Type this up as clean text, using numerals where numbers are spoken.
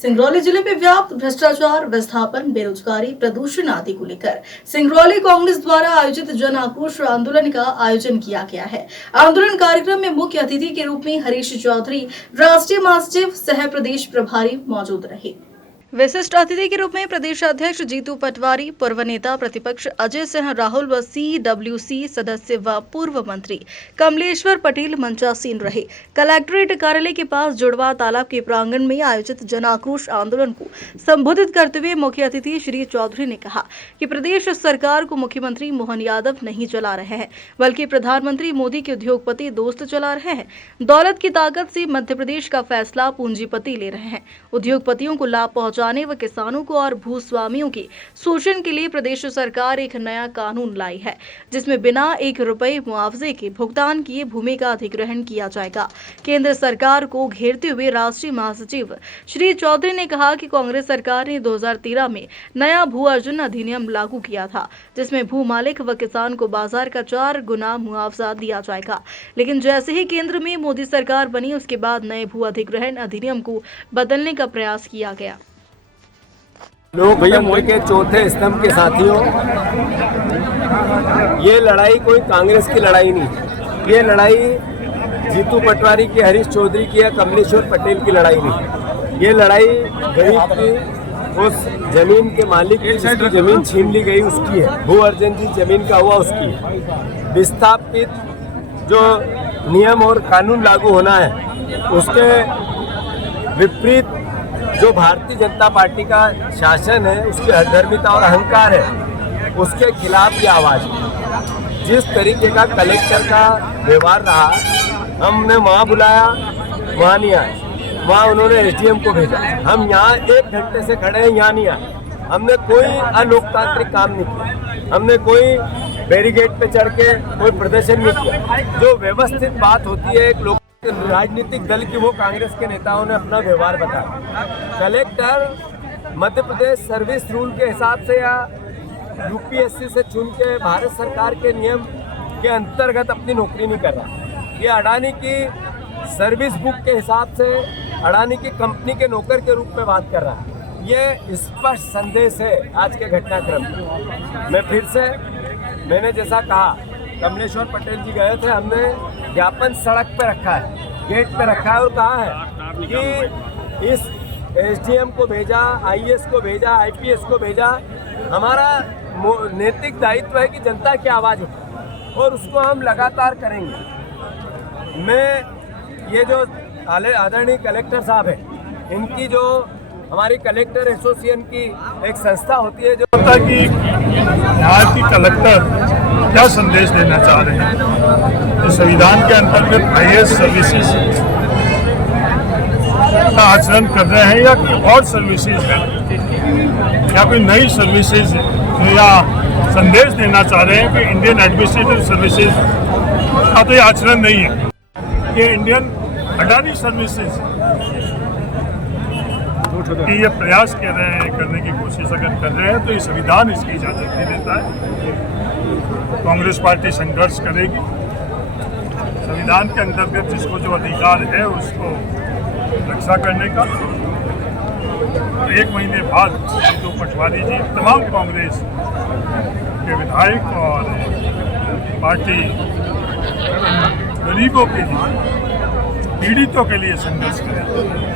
सिंगरौली जिले में व्याप्त भ्रष्टाचार, विस्थापन, बेरोजगारी, प्रदूषण आदि को लेकर सिंगरौली कांग्रेस द्वारा आयोजित जन आक्रोश आंदोलन का आयोजन किया गया है। आंदोलन कार्यक्रम में मुख्य अतिथि के रूप में हरीश चौधरी, राष्ट्रीय महासचिव सह प्रदेश प्रभारी मौजूद रहे। विशिष्ट अतिथि के रूप में प्रदेश अध्यक्ष जीतू पटवारी, पूर्व नेता प्रतिपक्ष अजय सिंह राहुल व CWC सदस्य व पूर्व मंत्री कमलेश्वर पटेल मंचासीन रहे। कलेक्ट्रेट कार्यालय के पास जुड़वा तालाब के प्रांगण में आयोजित जन आक्रोश आंदोलन को संबोधित करते हुए मुख्य अतिथि श्री चौधरी ने कहा कि प्रदेश सरकार को मुख्यमंत्री मोहन यादव नहीं चला रहे हैं, बल्कि प्रधानमंत्री मोदी के उद्योगपति दोस्त चला रहे हैं। दौलत की ताकत से मध्य प्रदेश का फैसला पूंजीपति ले रहे हैं। उद्योगपतियों को लाभ पहुंचाने व किसानों को और भूस्वामियों के शोषण के लिए प्रदेश सरकार एक नया कानून लाई है, जिसमें बिना 1 रुपए मुआवजे के भुगतान किए भूमि का अधिग्रहण किया जाएगा। केंद्र सरकार को घेरते हुए राष्ट्रीय महासचिव श्री चौधरी ने कहा कि कांग्रेस सरकार ने 2013 में नया भू अर्जन अधिनियम लागू किया था, जिसमें भू मालिक व किसान को बाजार का 4 गुना मुआवजा दिया जाएगा। लेकिन जैसे ही केंद्र में मोदी सरकार बनी, उसके बाद नए भू अधिग्रहण अधिनियम को बदलने का प्रयास किया गया। लोकतंत्र के चौथे स्तंभ के साथियों, ये लड़ाई कोई कांग्रेस की लड़ाई नहीं, ये लड़ाई जीतू पटवारी की, हरीश चौधरी की या कमलेश्वर पटेल की लड़ाई नहीं। ये लड़ाई गरीब की, उस जमीन के मालिक की जिसकी जमीन छीन ली गई उसकी है, भू अर्जन जी जमीन का हुआ उसकी है। विस्थापित जो नियम और कानून लागू होना है उसके विपरीत जो भारतीय जनता पार्टी का शासन है, उसकी अधर्मिता और अहंकार है, उसके खिलाफ ये आवाज है। जिस तरीके का कलेक्टर का व्यवहार रहा, हमने वहाँ बुलाया, वहाँ नहीं आए, वहाँ उन्होंने SDM को भेजा। हम यहाँ 1 घंटे से खड़े हैं, यहाँ नहीं आए। हमने कोई अलोकतांत्रिक काम नहीं किया, हमने कोई बैरिकेड पे चढ़ के कोई प्रदर्शन नहीं किया। जो व्यवस्थित बात होती है एक राजनीतिक दल की, वो कांग्रेस के नेताओं ने अपना व्यवहार बताया। Collector Madhya Pradesh service rule के हिसाब से या UPSC से चुन के भारत सरकार के नियम के अंतर्गत अपनी नौकरी नहीं कर रहा। ये अडानी की सर्विस बुक के हिसाब से अडानी की कंपनी के नौकर के रूप में बात कर रहा है। ये स्पष्ट संदेश है आज के घटनाक्रम में। मैं फिर से, मैंने जैसा कहा, कमलेश्वर पटेल जी गए थे, हमने ज्ञापन सड़क पे रखा है, गेट पे रखा है और कहा है कि इस SDM को भेजा, IAS को भेजा, IPS को भेजा। हमारा नैतिक दायित्व है कि जनता की आवाज़ उठाए और उसको हम लगातार करेंगे। मैं ये जो आदरणीय कलेक्टर साहब हैं, इनकी जो हमारी कलेक्टर एसोसिएशन की एक संस्था होती है, जो पता कि यहाँ की कलेक्टर क्या संदेश देना चाह रहे हैं। तो संविधान के अंतर्गत IAS सर्विसेज का आचरण कर रहे हैं या कोई और सर्विसेज है या कोई नई सर्विसेज है, या संदेश देना चाह रहे हैं कि इंडियन एडमिनिस्ट्रेटिव सर्विसेज का तो ये आचरण नहीं है, ये इंडियन अडानी सर्विसेज कि ये प्रयास कर रहे हैं, करने की कोशिश अगर कर रहे हैं तो ये संविधान इसकी इजाज़त नहीं देता है। कांग्रेस पार्टी संघर्ष करेगी, संविधान के अंतर्गत जिसको जो अधिकार है उसको रक्षा करने का। 1 महीने बाद जीतू पटवारी जी तमाम कांग्रेस के विधायक और पार्टी गरीबों के लिए, पीड़ितों के लिए संघर्ष करेगी।